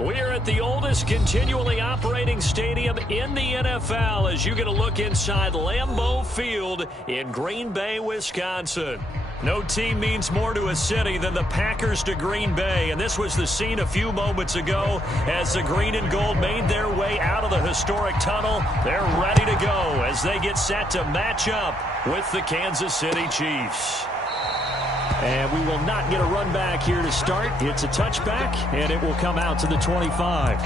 We are at the oldest continually operating stadium in the NFL as you get a look inside Lambeau Field in Green Bay, Wisconsin. No team means more to a city than the Packers to Green Bay, and this was the scene a few moments ago as the green and gold made their way out of the historic tunnel. They're ready to go as they get set to match up with the Kansas City Chiefs. And we will not get a run back here to start. It's a touchback, and it will come out to the 25.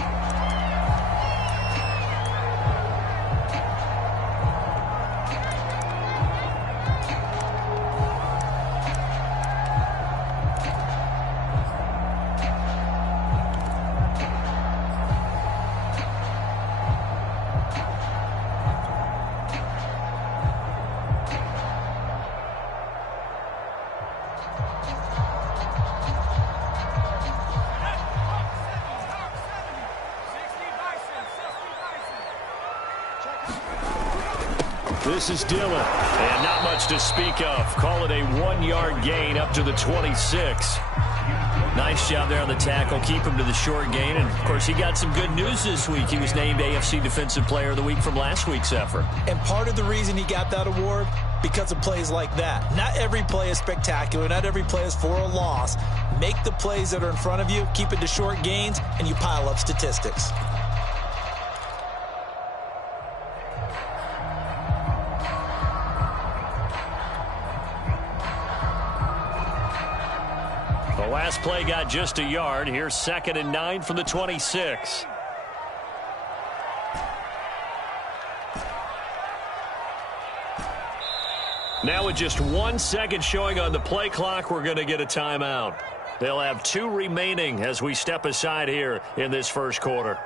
This is Dillon, and not much to speak of. Call it a 1-yard gain up to the 26. Nice job there on the tackle. Keep him to the short gain. And, of course, he got some good news this week. He was named AFC Defensive Player of the Week from last week's effort. And part of the reason he got that award, because of plays like that. Not every play is spectacular. Not every play is for a loss. Make the plays that are in front of you, keep it to short gains, and you pile up statistics. The last play got just a yard. Here's 2nd and 9 from the 26. Now with just 1 second showing on the play clock, we're going to get a timeout. They'll have 2 remaining as we step aside here in this first quarter.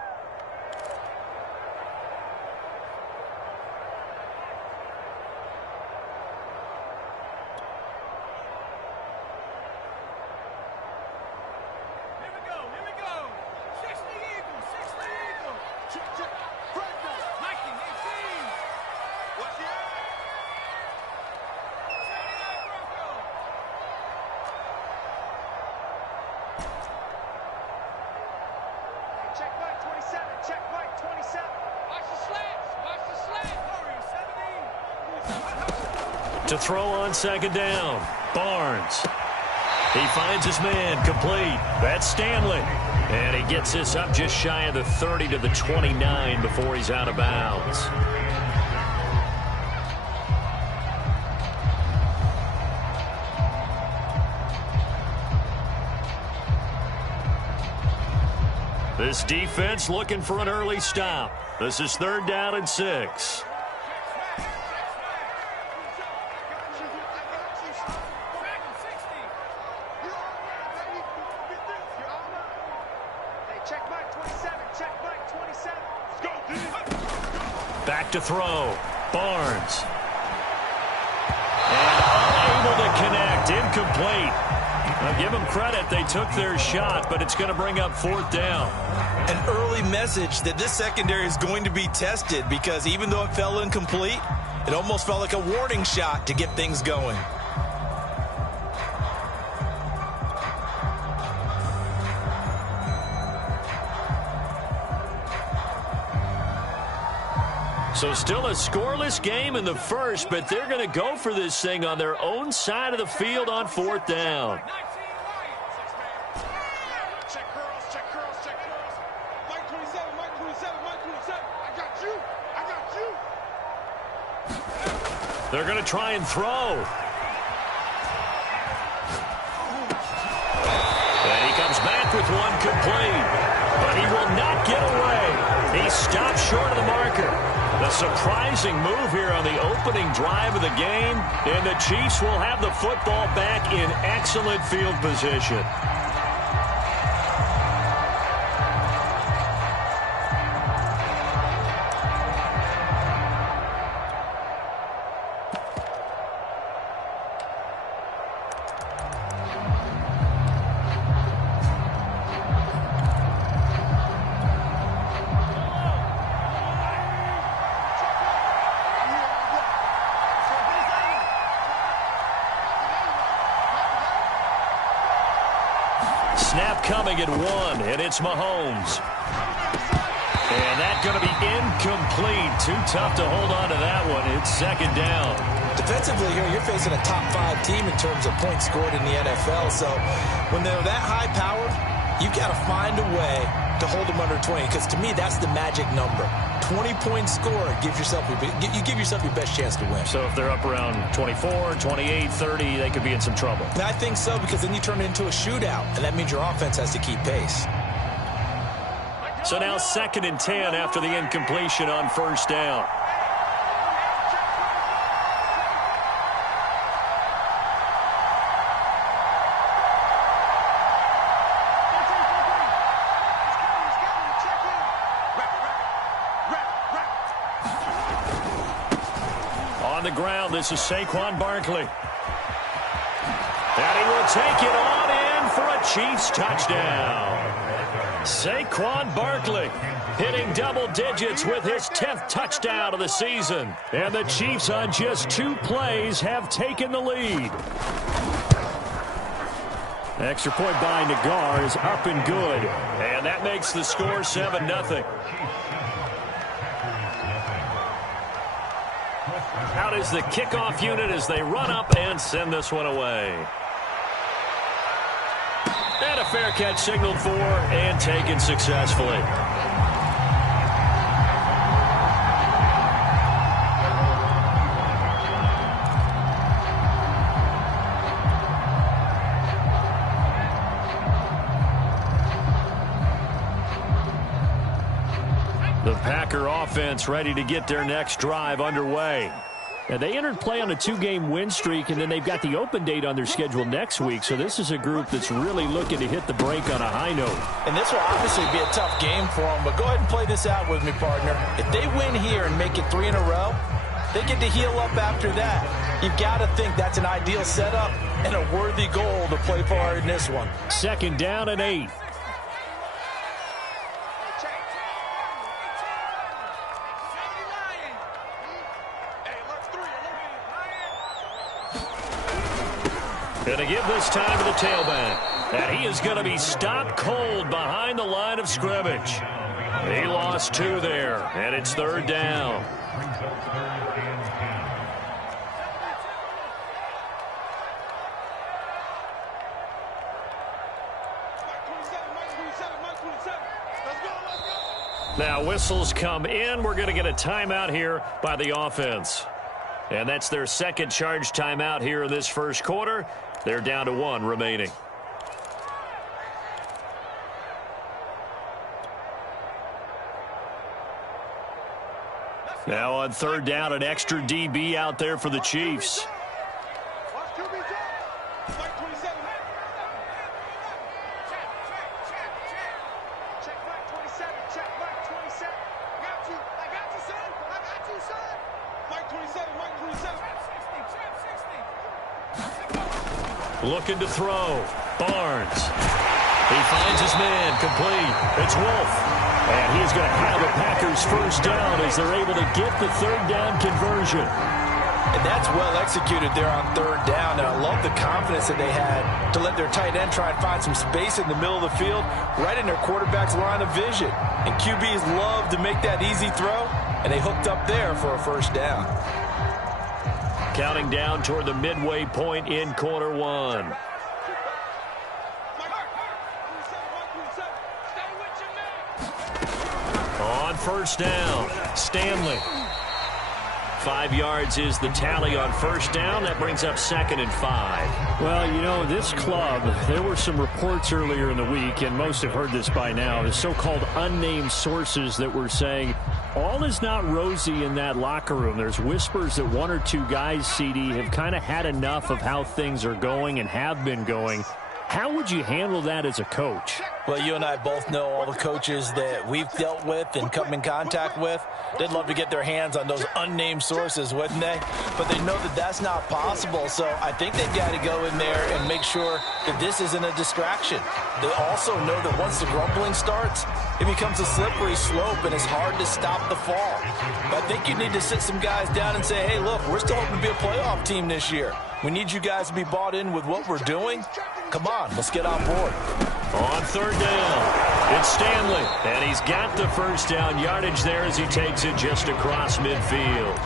To throw on 2nd down, Barnes. He finds his man, complete. That's Stanley. And he gets this up just shy of the 30 to the 29 before he's out of bounds. This defense looking for an early stop. This is 3rd down and 6. Back to throw. Barnes. And unable to connect. Incomplete. Now give them credit. They took their shot, but it's going to bring up 4th down. An early message that this secondary is going to be tested because even though it fell incomplete, it almost felt like a warning shot to get things going. So still a scoreless game in the first, but they're going to go for this thing on their own side of the field on 4th down. They're going to try and throw. And he comes back with one complete. But he will not get away. He stopped short of the marker. A surprising move here on the opening drive of the game. And the Chiefs will have the football back in excellent field position. Snap coming at 1, and it's Mahomes. And that's going to be incomplete. Too tough to hold on to that one. It's second down. Defensively here, you're facing a top 5 team in terms of points scored in the NFL. So when they're that high-powered, you've got to find a way to hold them under 20. Because to me, that's the magic number. 20-point score gives yourself you give yourself your best chance to win. So if they're up around 24, 28, 30, they could be in some trouble. And I think so, because then you turn it into a shootout, and that means your offense has to keep pace. So now 2nd and 10 after the incompletion on first down. On the ground, this is Saquon Barkley. And he will take it on in for a Chiefs touchdown. Saquon Barkley hitting double digits with his 10th touchdown of the season. And the Chiefs on just 2 plays have taken the lead. Extra point by Nagar is up and good. And that makes the score 7-0. Out is the kickoff unit as they run up and send this one away. And a fair catch signaled for and taken successfully. The Packer offense ready to get their next drive underway. Now, they entered play on a 2-game win streak, and then they've got the open date on their schedule next week. So this is a group that's really looking to hit the break on a high note. And this will obviously be a tough game for them, but go ahead and play this out with me, partner. If they win here and make it 3 in a row, they get to heal up after that. You've got to think that's an ideal setup and a worthy goal to play for in this one. 2nd down and 8. Going to give this time to the tailback. And he is going to be stopped cold behind the line of scrimmage. He lost 2 there, and it's 3rd down. Now whistles come in. We're going to get a timeout here by the offense. And that's their 2nd charge timeout here in this first quarter. They're down to 1 remaining. Now on 3rd down, an extra DB out there for the Chiefs. Looking to throw. Barnes. He finds his man. Complete. It's Wolf. And he's going to have the Packers first down as they're able to get the 3rd down conversion. And that's well executed there on 3rd down. And I love the confidence that they had to let their tight end try and find some space in the middle of the field, right in their quarterback's line of vision. And QBs love to make that easy throw, and they hooked up there for a first down. Counting down toward the midway point in quarter 1. On first down, Stanley. 5 yards is the tally on first down. That brings up 2nd and 5. Well, you know, this club, there were some reports earlier in the week, and most have heard this by now, the so-called unnamed sources that were saying all is not rosy in that locker room. There's whispers that 1 or 2 guys, CD, have kind of had enough of how things are going and have been going. How would you handle that as a coach? Well, you and I both know all the coaches that we've dealt with and come in contact with. They'd love to get their hands on those unnamed sources, wouldn't they? But they know that that's not possible, so I think they've got to go in there and make sure that this isn't a distraction. They also know that once the grumbling starts, it becomes a slippery slope, and it's hard to stop the fall. But I think you need to sit some guys down and say, hey, look, we're still hoping to be a playoff team this year. We need you guys to be bought in with what we're doing. Come on, let's get on board. On third down, it's Stanley, and he's got the first down yardage there as he takes it just across midfield.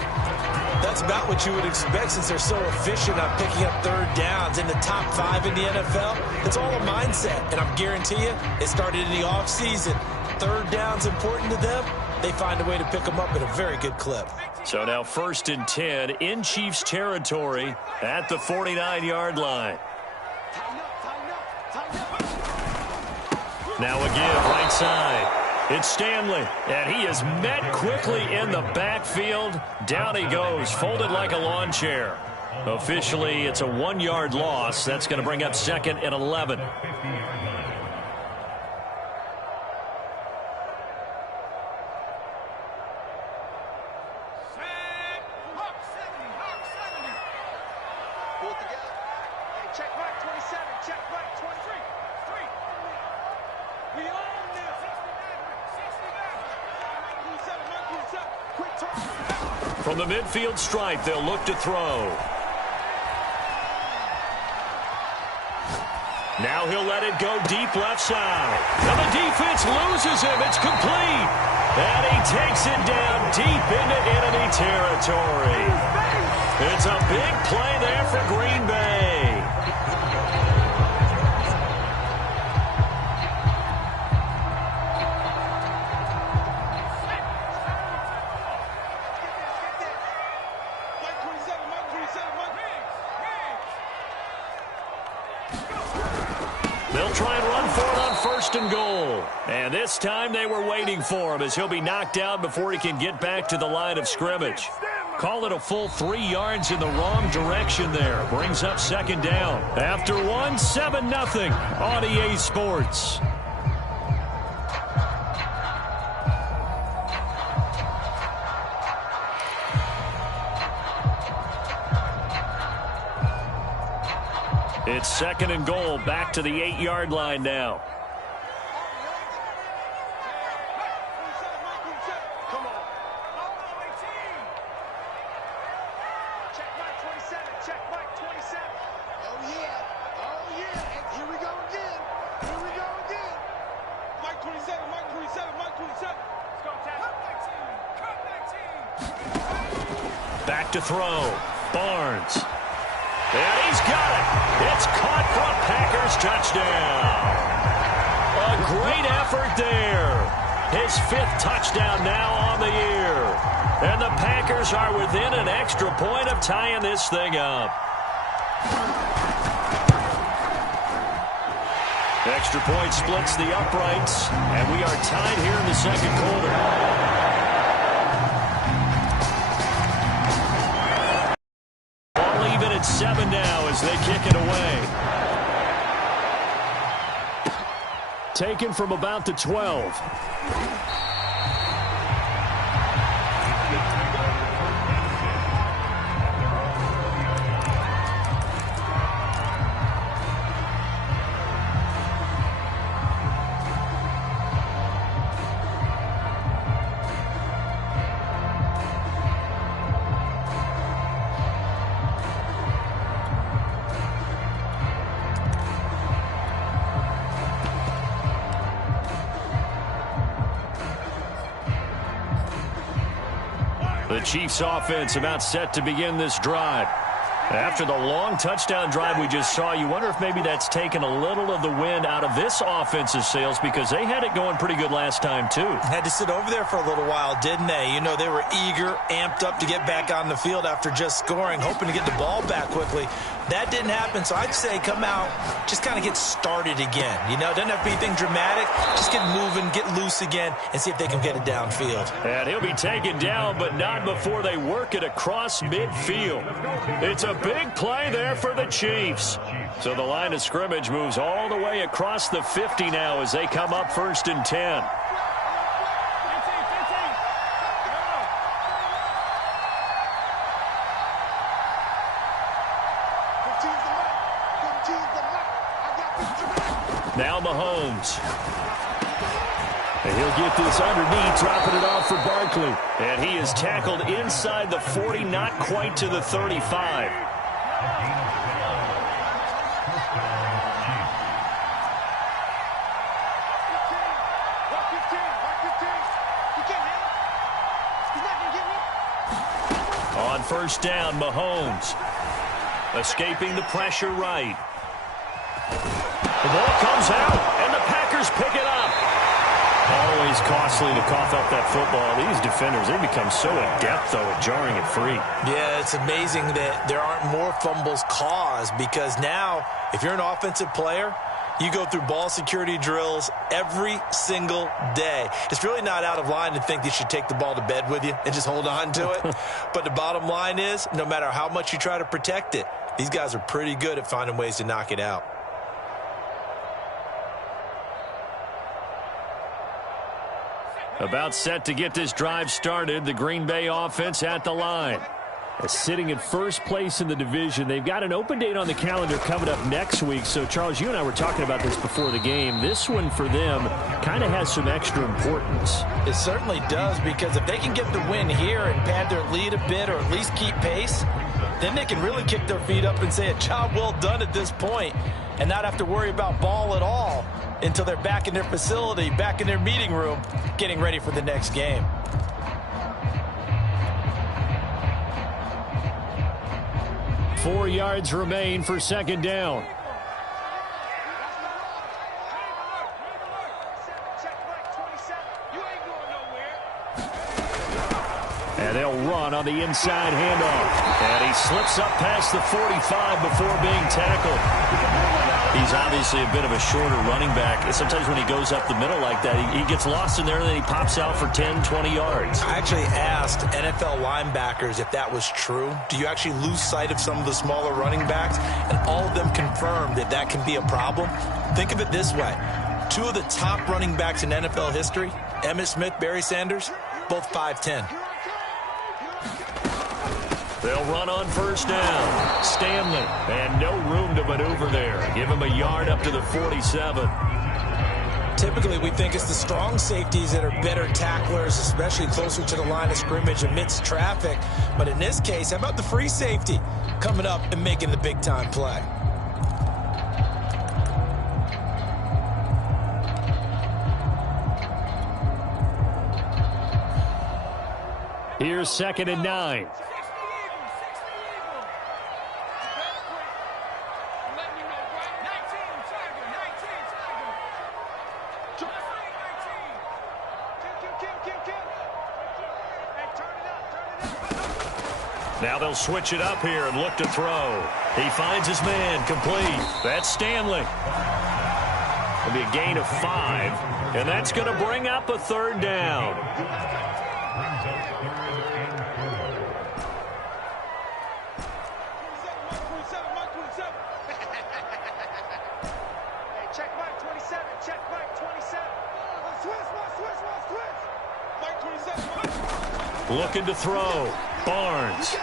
That's about what you would expect since they're so efficient on picking up third downs in the top 5 in the NFL. It's all a mindset, and I guarantee you it started in the offseason. Third down's important to them. They find a way to pick them up at a very good clip. So now 1st and 10 in Chiefs territory at the 49-yard line. Now a give right side. It's Stanley, and he is met quickly in the backfield. Down he goes, folded like a lawn chair. Officially, it's a 1-yard loss. That's going to bring up 2nd and 11. From the midfield stripe, they'll look to throw. Now he'll let it go deep left side. And the defense loses him. It's complete. And he takes it down deep into enemy territory. It's a big play there for Green Bay. They'll try and run for it on 1st and goal. And this time they were waiting for him as he'll be knocked down before he can get back to the line of scrimmage. Call it a full 3 yards in the wrong direction there. Brings up 2nd down. After 1, 7-0 on EA Sports. It's 2nd and goal, back to the 8-yard line now. Back to throw. Barnes. And he's got it. It's caught for a Packers touchdown. A great effort there. His 5th touchdown now on the year. And the Packers are within an extra point of tying this thing up. Extra point splits the uprights, and we are tied here in the 2nd quarter. At 7 now as they kick it away. Taken from about the 12. The Chiefs offense about set to begin this drive. After the long touchdown drive we just saw, you wonder if maybe that's taken a little of the wind out of this offensive sails because they had it going pretty good last time too. Had to sit over there for a little while, didn't they? You know, they were eager, amped up to get back on the field after just scoring, hoping to get the ball back quickly. That didn't happen, so I'd say come out, just kind of get started again. You know, it doesn't have to be anything dramatic. Just get moving, get loose again, and see if they can get it downfield. And he'll be taken down, but not before they work it across midfield. It's a big play there for the Chiefs. So the line of scrimmage moves all the way across the 50 now as they come up 1st and 10. Now Mahomes. And he'll get this underneath, dropping it off for Barkley. And he is tackled inside the 40, not quite to the 35. first down, Mahomes. Escaping the pressure right. The ball comes out, and the Packers pick it up. Always costly to cough up that football. These defenders, they become so adept, though, at jarring it free. Yeah, it's amazing that there aren't more fumbles caused, because now, if you're an offensive player, you go through ball security drills every single day. It's really not out of line to think you should take the ball to bed with you and just hold on to it. But the bottom line is, no matter how much you try to protect it, these guys are pretty good at finding ways to knock it out. About set to get this drive started, the Green Bay offense at the line. Sitting in first place in the division. They've got an open date on the calendar coming up next week. So, Charles, you and I were talking about this before the game. This one for them kind of has some extra importance. It certainly does, because if they can get the win here and pad their lead a bit, or at least keep pace, then they can really kick their feet up and say a job well done at this point, and not have to worry about ball at all until they're back in their facility, back in their meeting room, getting ready for the next game. Four yards remain for second down. And they'll run on the inside handoff. And he slips up past the 45 before being tackled. He's obviously a bit of a shorter running back. Sometimes when he goes up the middle like that, he gets lost in there, and then he pops out for 10, 20 yards. I actually asked NFL linebackers if that was true. Do you actually lose sight of some of the smaller running backs? And all of them confirmed that that can be a problem. Think of it this way. Two of the top running backs in NFL history, Emmitt Smith, Barry Sanders, both 5'10". They'll run on first down. Stanley, and no room to maneuver there. Give him a yard up to the 47. Typically, we think it's the strong safeties that are better tacklers, especially closer to the line of scrimmage amidst traffic. But in this case, how about the free safety coming up and making the big-time play? Here's 2nd and 9. Now they'll switch it up here and look to throw. He finds his man, complete. That's Stanley. It'll be a gain of 5, and that's going to bring up a third down. Check Mike 27, check Mike 27. Mike 27. Looking to throw. Barnes.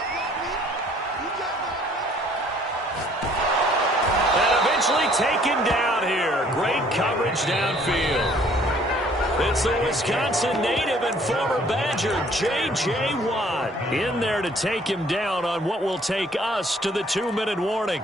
And eventually taken down here. Great coverage downfield. It's the Wisconsin native and former Badger, J.J. Watt, in there to take him down on what will take us to the 2-minute warning.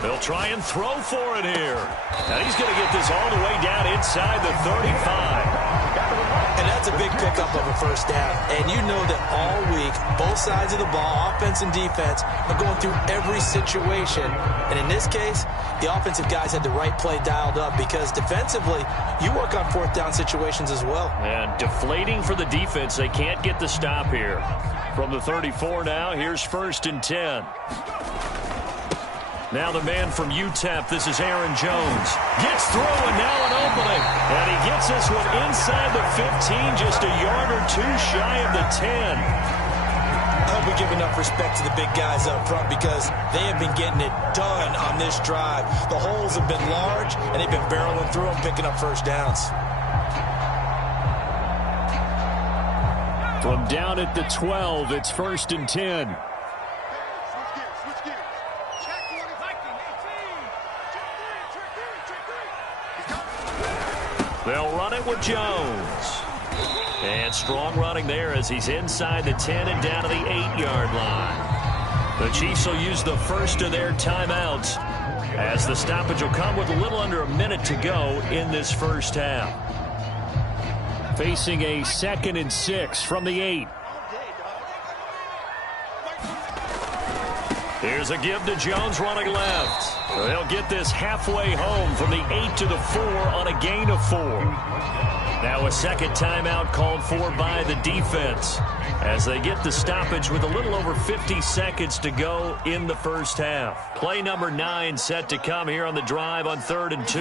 They'll try and throw for it here. Now he's going to get this all the way down inside the 35. And that's a big pickup of a first down. And you know that all week, both sides of the ball, offense and defense, are going through every situation. And in this case, the offensive guys had the right play dialed up, because defensively, you work on fourth down situations as well. And deflating for the defense. They can't get the stop here. From the 34 now, here's 1st and 10. Now the man from UTEP, this is Aaron Jones. Gets through, and now an opening. And he gets this one inside the 15, just a yard or two shy of the 10. I hope we give enough respect to the big guys up front because they have been getting it done on this drive. The holes have been large, and they've been barreling through them, picking up first downs. From down at the 12, it's 1st and 10. They'll run it with Jones. And strong running there as he's inside the 10 and down to the 8-yard line. The Chiefs will use the first of their timeouts as the stoppage will come with a little under a minute to go in this first half. Facing a 2nd and 6 from the 8. Here's a give to Jones running left. They'll get this halfway home from the 8 to the 4 on a gain of 4. Now a second timeout called for by the defense as they get the stoppage with a little over 50 seconds to go in the first half. Play number 9 set to come here on the drive on 3rd and 2.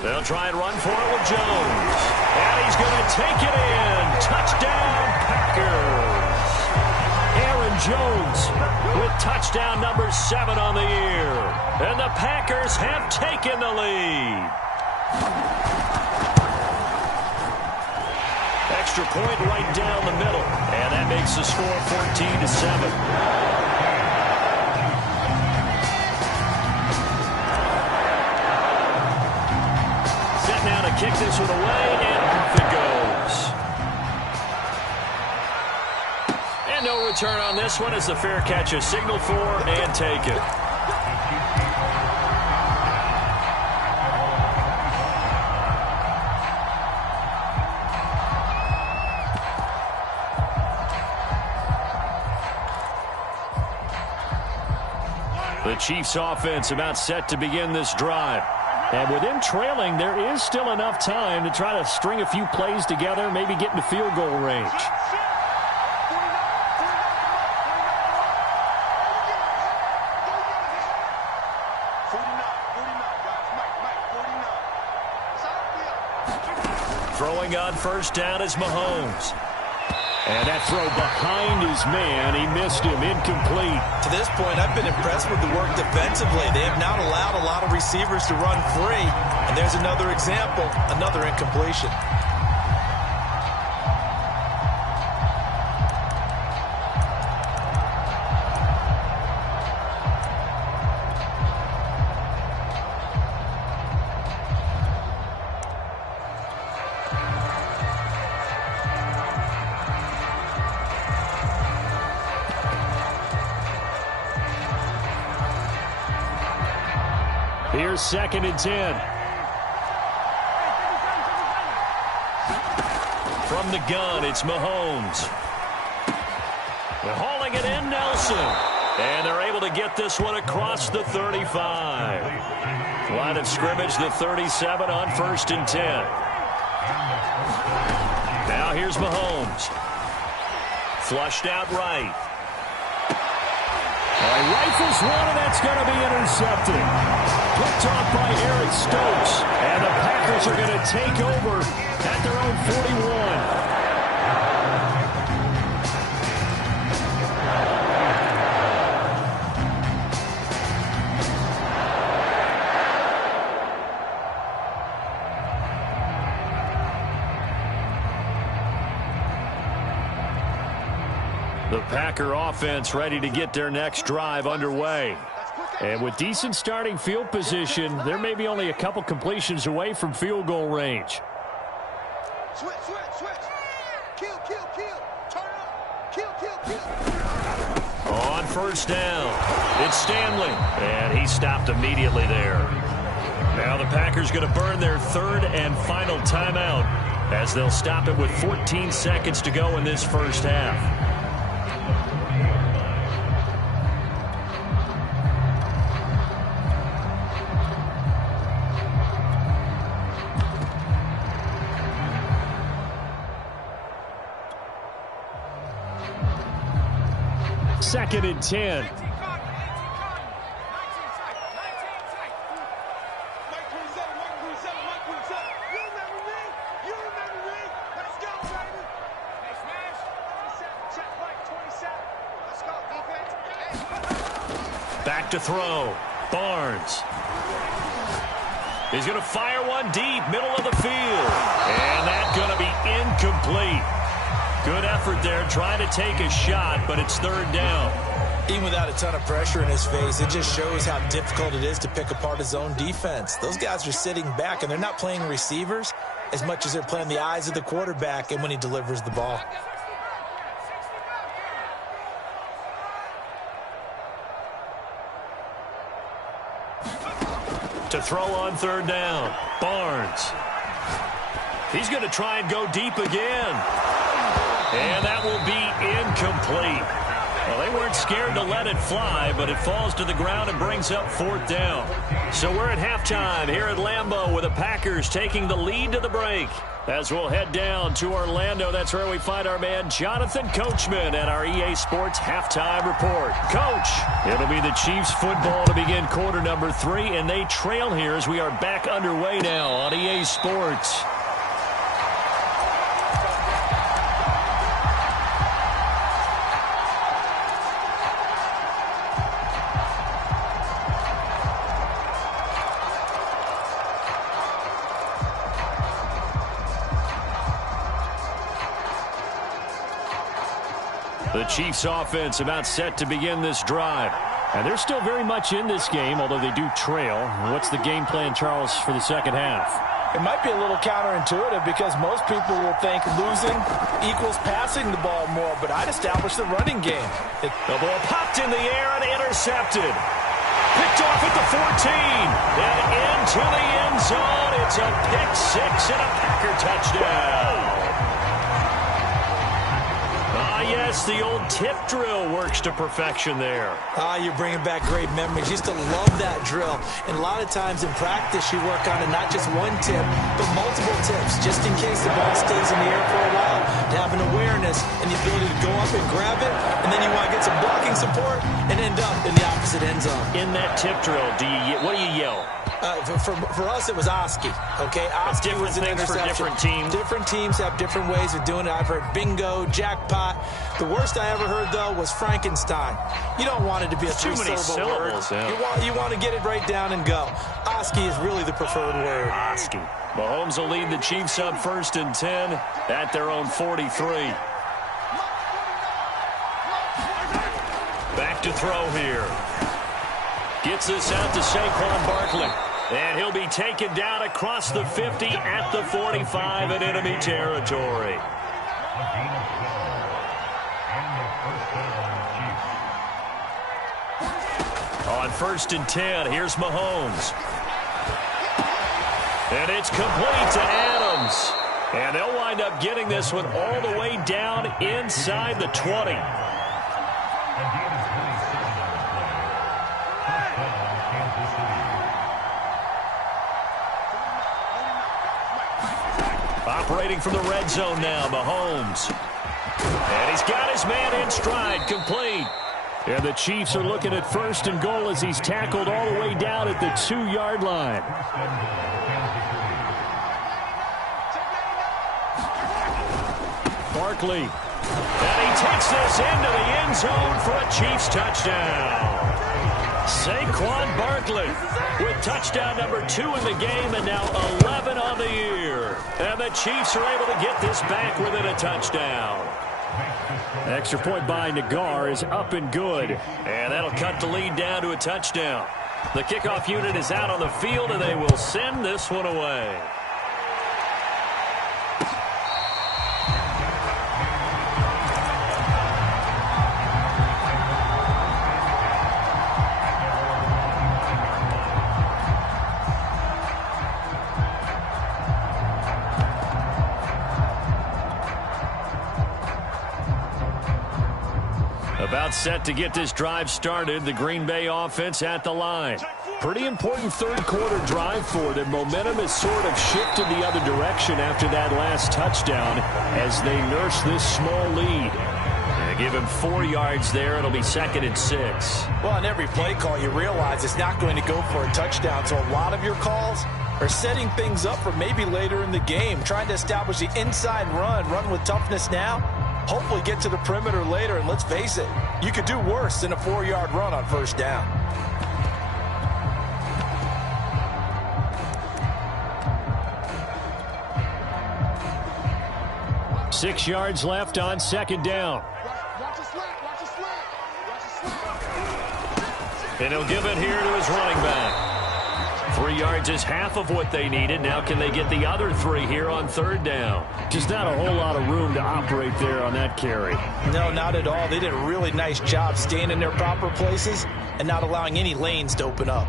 They'll try and run for it with Jones. And he's going to take it in. Touchdown, Packers. Aaron Jones with touchdown number 7 on the year. And the Packers have taken the lead. Extra point right down the middle. And that makes the score 14-7. Set now to kick this one away, and off it goes. And no return on this one as the fair catch is signaled for and taken. The Chiefs offense about set to begin this drive. And with them trailing, there is still enough time to try to string a few plays together, maybe get into field goal range. Throwing on first down is Mahomes. And that throw behind his man, he missed him, incomplete. To this point, I've been impressed with the work defensively. They have not allowed a lot of receivers to run free. And there's another example, another incompletion. Here's 2nd and 10. From the gun, it's Mahomes. They're hauling it in, Nelson. And they're able to get this one across the 35. Line of scrimmage, the 37 on 1st and 10. Now here's Mahomes. Flushed out right. Rifles one, and that's going to be intercepted. Picked off by Eric Stokes. And the Packers are going to take over at their own 41. The Packer offense ready to get their next drive underway. And with decent starting field position, there may be only a couple completions away from field goal range. Switch. Kill. Turn up. Kill. On first down, it's Stanley. And he stopped immediately there. Now the Packers going to burn their 3rd and final timeout as they'll stop it with 14 seconds to go in this first half. Second and 10. Mike 27, You remember me. Let's go, baby. Hey, Smash. 27, check Mike 27. Back to throw. Barnes. He's going to fire one deep, middle of the field. And that's going to be incomplete. Good effort there, trying to take a shot, but it's third down. Even without a ton of pressure in his face, it just shows how difficult it is to pick apart his own defense. Those guys are sitting back, and they're not playing receivers as much as they're playing the eyes of the quarterback and when he delivers the ball. To throw on third down, Barnes. He's going to try and go deep again. And that will be incomplete. Well, they weren't scared to let it fly, but it falls to the ground and brings up fourth down. So we're at halftime here at Lambeau with the Packers taking the lead to the break. As we'll head down to Orlando, that's where we find our man Jonathan Coachman at our EA Sports Halftime Report. Coach, it'll be the Chiefs football to begin quarter number 3, and they trail here as we are back underway now on EA Sports. The Chiefs offense about set to begin this drive. And they're still very much in this game, although they do trail. What's the game plan, Charles, for the second half? It might be a little counterintuitive because most people will think losing equals passing the ball more, but I'd establish the running game. The ball popped in the air and intercepted. Picked off at the 14 and into the end zone. It's a pick-6 and a Packer touchdown. Yes, the old tip drill works to perfection there. You're bringing back great memories. Used to love that drill. And a lot of times in practice, you work on it not just one tip, but multiple tips, just in case the ball stays in the air for a while, to have an awareness and the ability to go up and grab it, and then you want to get some blocking support and end up in the opposite end zone. In that tip drill, what do you yell? For us, it was Oski. Okay, Oski was an interception. For different teams. Different teams have different ways of doing it. I've heard bingo, jackpot. The worst I ever heard, though, was Frankenstein. You don't want it to be a three-syllable word. Yeah. You want to get it right down and go. Oski is really the preferred word. Oski. Mahomes will lead the Chiefs up 1st and 10 at their own 43. Back to throw here. Gets this out to Saquon Barkley. And he'll be taken down across the 50 at the 45 in enemy territory. On 1st and 10, here's Mahomes. And it's complete to Adams. And they'll wind up getting this one all the way down inside the 20. Operating from the red zone now, Mahomes. And he's got his man in stride, complete. And the Chiefs are looking at 1st and goal as he's tackled all the way down at the 2-yard line. Barkley. And he takes this into the end zone for a Chiefs touchdown. Saquon Barkley with touchdown number 2 in the game and now 11 on the year. And the Chiefs are able to get this back within a touchdown. Extra point by Nagar is up and good. And that'll cut the lead down to a touchdown. The kickoff unit is out on the field and they will send this one away. About set to get this drive started. The Green Bay offense at the line. Pretty important third quarter drive for them. Momentum has sort of shifted the other direction after that last touchdown as they nurse this small lead. And give him 4 yards there. It'll be 2nd and 6. Well, on every play call, you realize it's not going to go for a touchdown. So a lot of your calls are setting things up for maybe later in the game, trying to establish the inside run with toughness now. Hopefully get to the perimeter later, and let's face it, you could do worse than a 4-yard run on first down. Six yards left on second down. Watch a slant, watch a slant, watch a slant. And he'll give it here to his running back. 3 yards is half of what they needed. Now can they get the other 3 here on third down? Just not a whole lot of room to operate there on that carry. No, not at all. They did a really nice job staying in their proper places and not allowing any lanes to open up.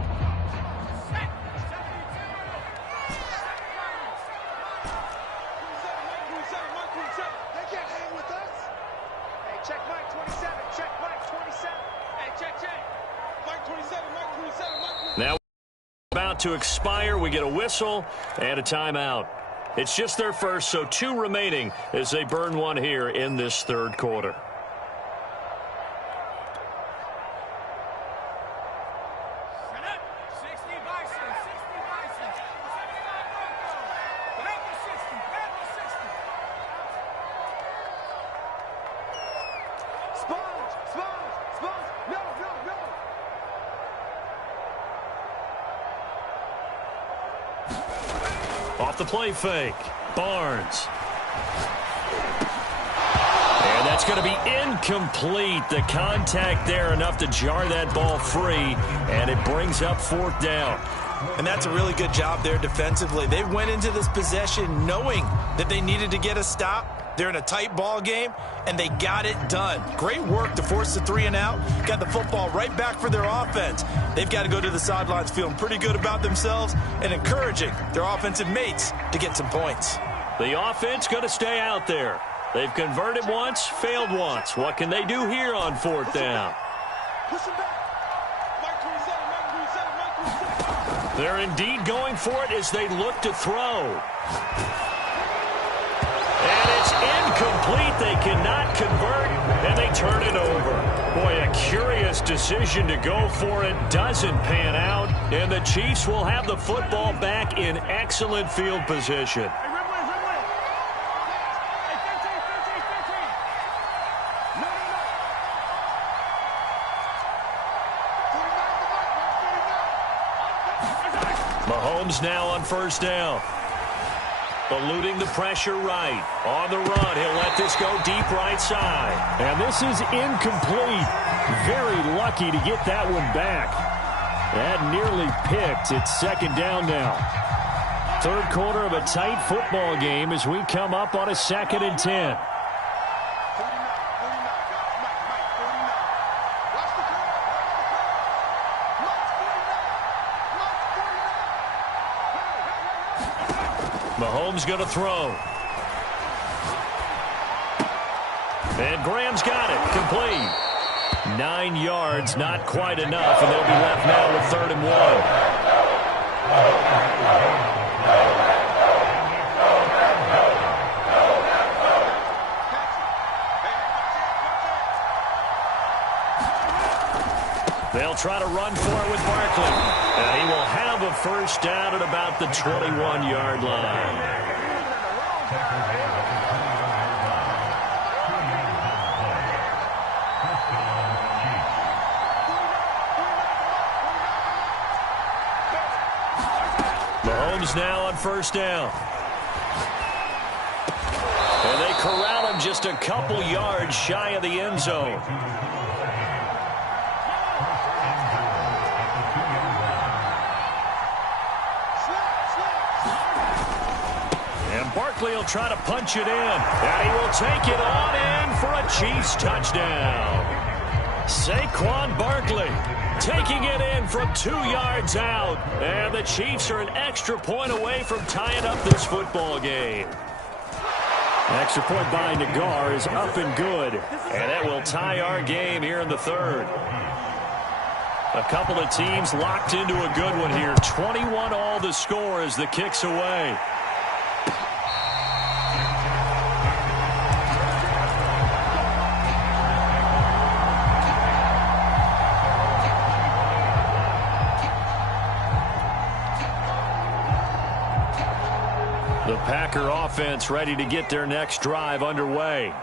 They can't hang with us. Hey, check Mike 27, check Mike 27. Hey, check. Mike 27, Mike 27, Mike 27. Now about to expire, we get a whistle and a timeout. It's just their first, so 2 remaining as they burn one here in this third quarter. Sponge, no. Off the play fake, Barnes. And that's going to be incomplete. The contact there enough to jar that ball free, and it brings up fourth down. And that's a really good job there defensively. They went into this possession knowing that they needed to get a stop. They're in a tight ball game, and they got it done. Great work to force the 3 and out. Got the football right back for their offense. They've got to go to the sidelines feeling pretty good about themselves and encouraging their offensive mates to get some points. The offense going to stay out there. They've converted once, failed once. What can they do here on fourth down? Push him back. Mike 27, Mike 27, Mike 27. They're indeed going for it as they look to throw. And it's incomplete. They cannot convert, and they turn it over. Boy, a curious decision to go for it. Doesn't pan out, and the Chiefs will have the football back in excellent field position. Mahomes now on first down. Eluding the pressure right. On the run, he'll let this go deep right side. And this is incomplete. Very lucky to get that one back. That nearly picked. It's second down now. Third quarter of a tight football game as we come up on a 2nd and 10. Mahomes going to throw. And Graham's got it. Complete. 9 yards, not quite enough, and they'll be left now with 3rd and 1. They'll try to run for it with Barkley. And he will have a first down at about the 21-yard line. Mahomes now on first down. And they corral him just a couple yards shy of the end zone. Barkley will try to punch it in, and he will take it on in for a Chiefs touchdown. Saquon Barkley taking it in from 2 yards out, and the Chiefs are an extra point away from tying up this football game. Extra point by Nagar is up and good, and that will tie our game here in the third. A couple of teams locked into a good one here. 21 all the score as the kick's away. The Packer offense ready to get their next drive underway.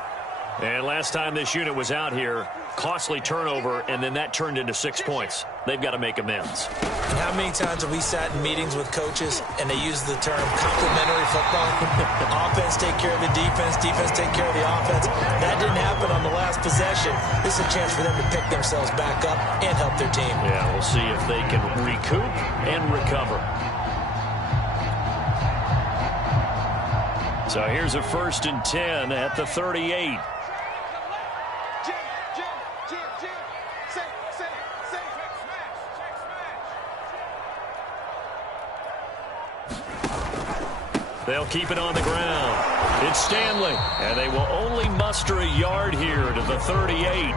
And last time this unit was out here, costly turnover, and then that turned into 6 points. They've got to make amends. And how many times have we sat in meetings with coaches and they use the term complementary football? Offense take care of the defense, defense take care of the offense. That didn't happen on the last possession. This is a chance for them to pick themselves back up and help their team. Yeah, we'll see if they can recoup and recover. So here's a 1st and 10 at the 38. They'll keep it on the ground. It's Stanley, and they will only muster a yard here to the 38.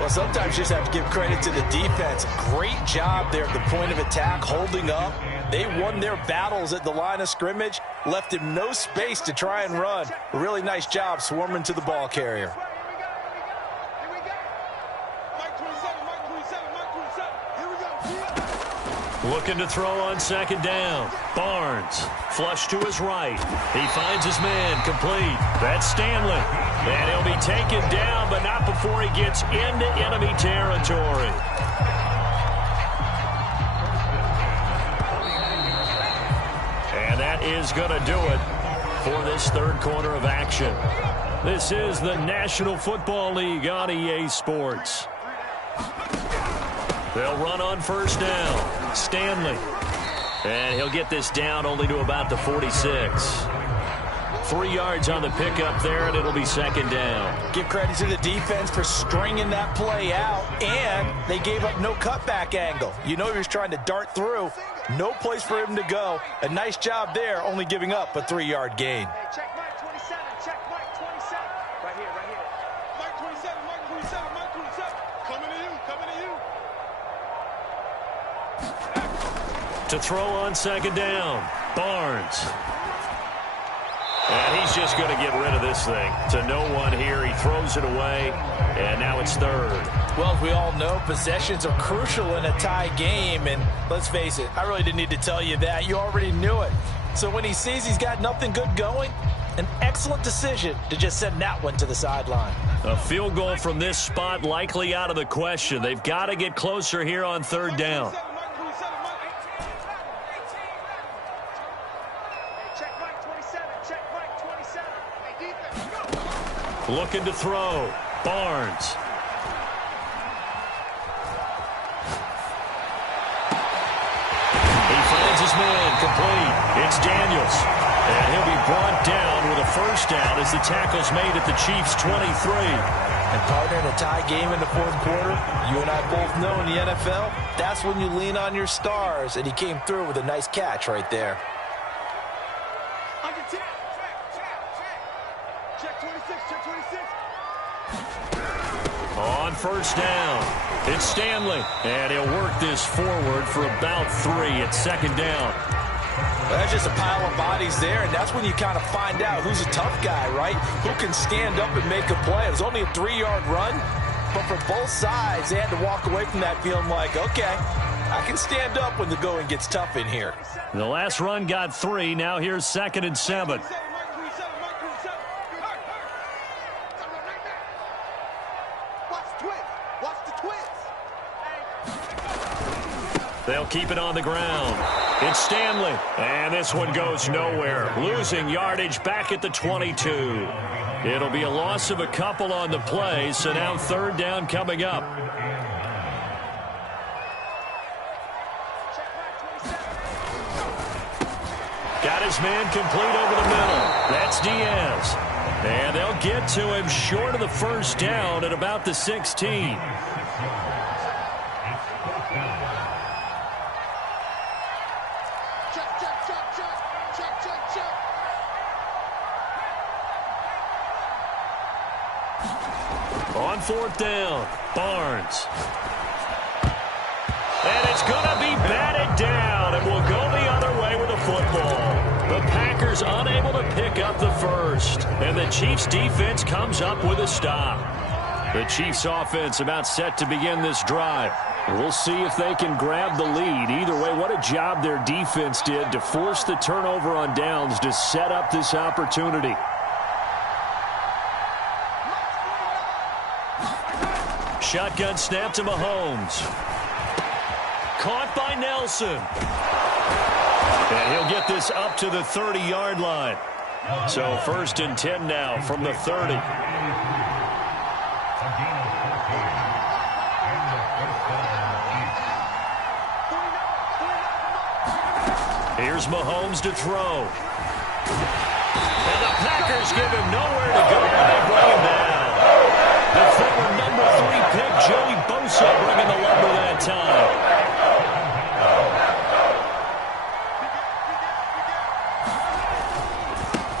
Well, sometimes you just have to give credit to the defense. Great job there at the point of attack, holding up. They won their battles at the line of scrimmage, left him no space to try and run. A really nice job swarming to the ball carrier. Looking to throw on 2nd down. Barnes, flush to his right. He finds his man, complete. That's Stanley. And he'll be taken down, but not before he gets into enemy territory. And that is going to do it for this 3rd quarter of action. This is the National Football League on EA Sports. They'll run on 1st down. Stanley. And he'll get this down only to about the 46. 3 yards on the pickup there, and it'll be 2nd down. Give credit to the defense for stringing that play out, and they gave up no cutback angle. You know he was trying to dart through. No place for him to go. A nice job there, only giving up a 3-yard gain. Hey, check Mike 27. Check Mike 27. Right here, right here. Mike 27, Mike 27, Mike 27. Coming to you, coming to you. To throw on 2nd down, Barnes. And he's just going to get rid of this thing. To no one here, he throws it away, and now it's 3rd. Well, as we all know, possessions are crucial in a tie game, and let's face it, I really didn't need to tell you that. You already knew it. So when he sees he's got nothing good going, an excellent decision to just send that one to the sideline. A field goal from this spot likely out of the question. They've got to get closer here on 3rd down. Looking to throw. Barnes. He finds his man, complete. It's Daniels. And he'll be brought down with a 1st down as the tackle's made at the Chiefs' 23. And partner, in a tie game in the 4th quarter, you and I both know in the NFL, that's when you lean on your stars, and he came through with a nice catch right there. On 1st down, it's Stanley. And he'll work this forward for about 3 at 2nd down. Well, that's just a pile of bodies there, and that's when you kind of find out who's a tough guy, right? Who can stand up and make a play. It was only a 3-yard run, but for both sides, they had to walk away from that feeling like, okay, I can stand up when the going gets tough in here. The last run got 3. Now here's 2nd and 7. They'll keep it on the ground. It's Stanley. And this one goes nowhere. Losing yardage back at the 22. It'll be a loss of a couple on the play, so now 3rd down coming up. Got his man complete over the middle. That's Diaz. And they'll get to him short of the 1st down at about the 16. On 4th down, Barnes. And it's going to be batted down, and will go the other way with the football. The Packers unable to pick up the 1st, and the Chiefs' defense comes up with a stop. The Chiefs' offense about set to begin this drive. We'll see if they can grab the lead. Either way, what a job their defense did to force the turnover on downs to set up this opportunity. Shotgun snap to Mahomes. Caught by Nelson. And he'll get this up to the 30-yard line. So 1st and 10 now from the 30. Here's Mahomes to throw. And the Packers give him nowhere to go. They bring him down. The former number 3 pick, Joey Bosa, bringing the lumber that time.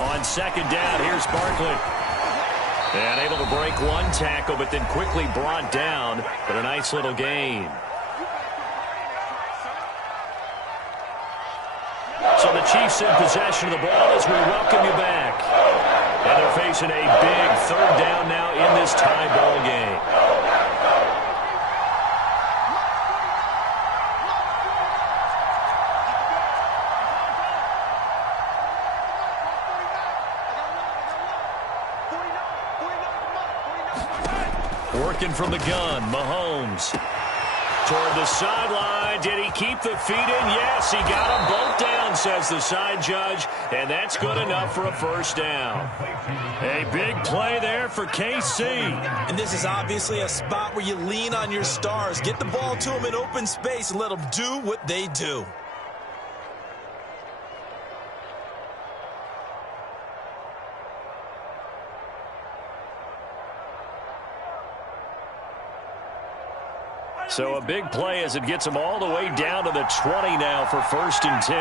On 2nd down, here's Barkley. And able to break one tackle, but then quickly brought down. But a nice little gain. So the Chiefs in possession of the ball as we welcome you back. And they're facing a big 3rd down now in this tie ball game. Working from the gun, Mahomes. Toward the sideline. Did he keep the feet in? Yes, he got them both down, says the side judge. And that's good enough for a 1st down. A big play there for KC. And this is obviously a spot where you lean on your stars. Get the ball to them in open space and let them do what they do. So a big play as it gets them all the way down to the 20 now for 1st and 10.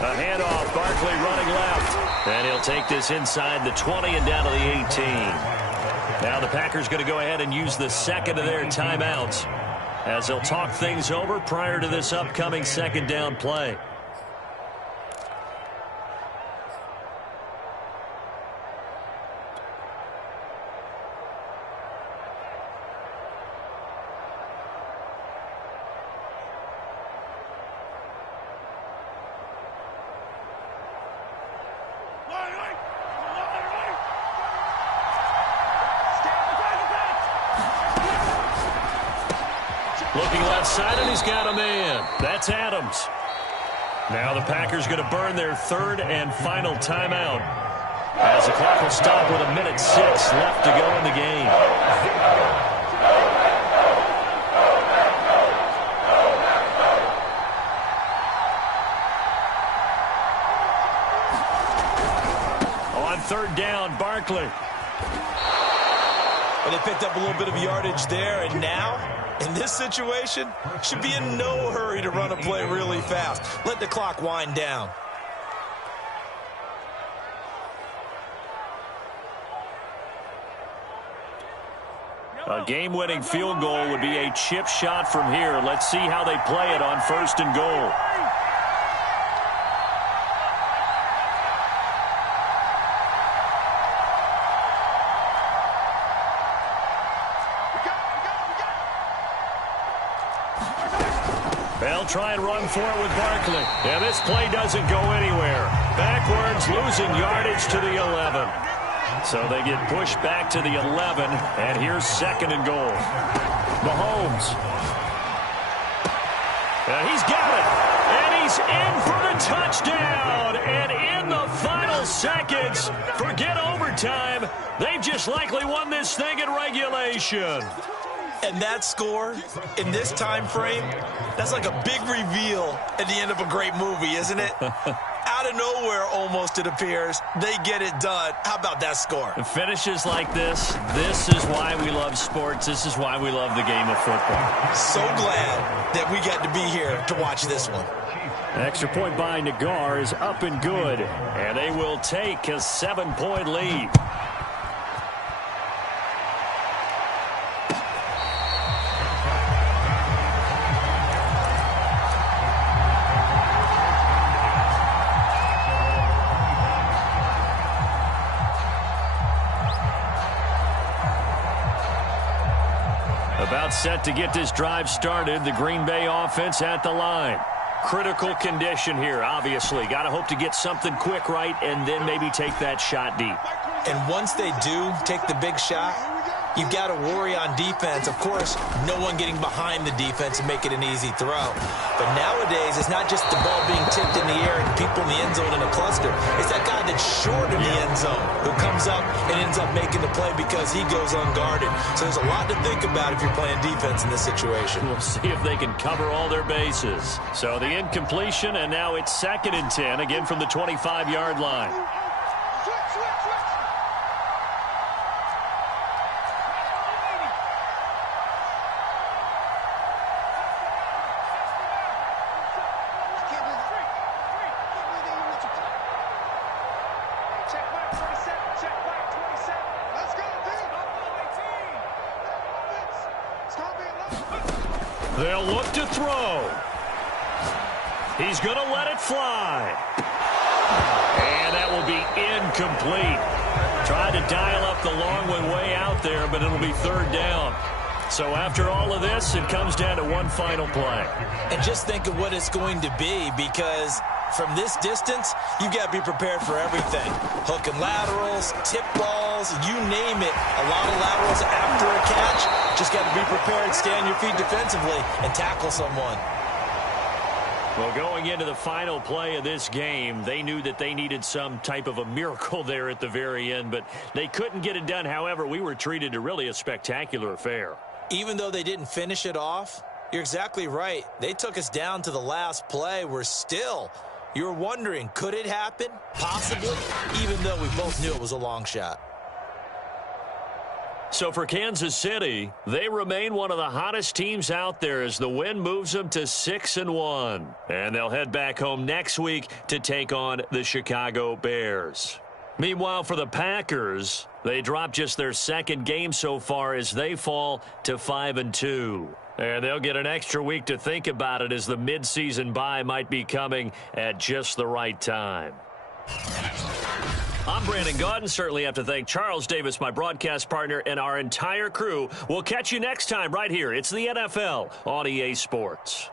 A handoff, Barkley running left. And he'll take this inside the 20 and down to the 18. Now the Packers going to go ahead and use the 2nd of their timeouts as they'll talk things over prior to this upcoming 2nd down play. Looking left side, and he's got a man. That's Adams. Now the Packers going to burn their 3rd and final timeout as the clock will stop with 1:06 left to go in the game. On 3rd down, Barkley. Well, they picked up a little bit of yardage there, and now, in this situation, should be in no hurry to run a play really fast. Let the clock wind down. A game-winning field goal would be a chip shot from here. Let's see how they play it on 1st and goal. They'll try and run for it with Barkley. And this play doesn't go anywhere. Backwards, losing yardage to the 11. So they get pushed back to the 11, and here's 2nd and goal. Mahomes. And he's got it. And he's in for the touchdown. And in the final seconds, forget overtime, they've just likely won this thing in regulation. And that score, in this time frame, that's like a big reveal at the end of a great movie, isn't it? Out of nowhere, almost, it appears, they get it done. How about that score? Finishes like this is why we love sports. This is why we love the game of football. So glad that we got to be here to watch this one. An extra point by Nagar is up and good, and they will take a 7-point lead. About about set to get this drive started. The Green Bay offense at the line. Critical condition here, obviously. Got to hope to get something quick right and then maybe take that shot deep. And once they do take the big shot, you've got to worry on defense. Of course, no one getting behind the defense and make it an easy throw. But nowadays, it's not just the ball being tipped in the air and people in the end zone in a cluster. It's that guy that's short in the end zone who comes up and ends up making the play because he goes unguarded. So there's a lot to think about if you're playing defense in this situation. We'll see if they can cover all their bases. So the incompletion, and now it's 2nd and 10, again from the 25-yard line. They'll look to throw. He's going to let it fly. And that will be incomplete. Tried to dial up the long one way out there, but it'll be 3rd down. So after all of this, it comes down to one final play. And just think of what it's going to be, because from this distance, you've got to be prepared for everything. Hook and laterals, tip balls, you name it. A lot of laterals after a catch. Just got to be prepared, stay on your feet defensively, and tackle someone. Well, going into the final play of this game, they knew that they needed some type of a miracle there at the very end, but they couldn't get it done. However, we were treated to really a spectacular affair. Even though they didn't finish it off, you're exactly right. They took us down to the last play. We're still, you're wondering, could it happen? Possibly, even though we both knew it was a long shot. So for Kansas City, they remain one of the hottest teams out there as the win moves them to 6-1. And they'll head back home next week to take on the Chicago Bears. Meanwhile, for the Packers, they dropped just their 2nd game so far as they fall to 5-2. And they'll get an extra week to think about it as the midseason bye might be coming at just the right time. I'm Brandon Gaudin. Certainly have to thank Charles Davis, my broadcast partner, and our entire crew. We'll catch you next time right here. It's the NFL on EA Sports.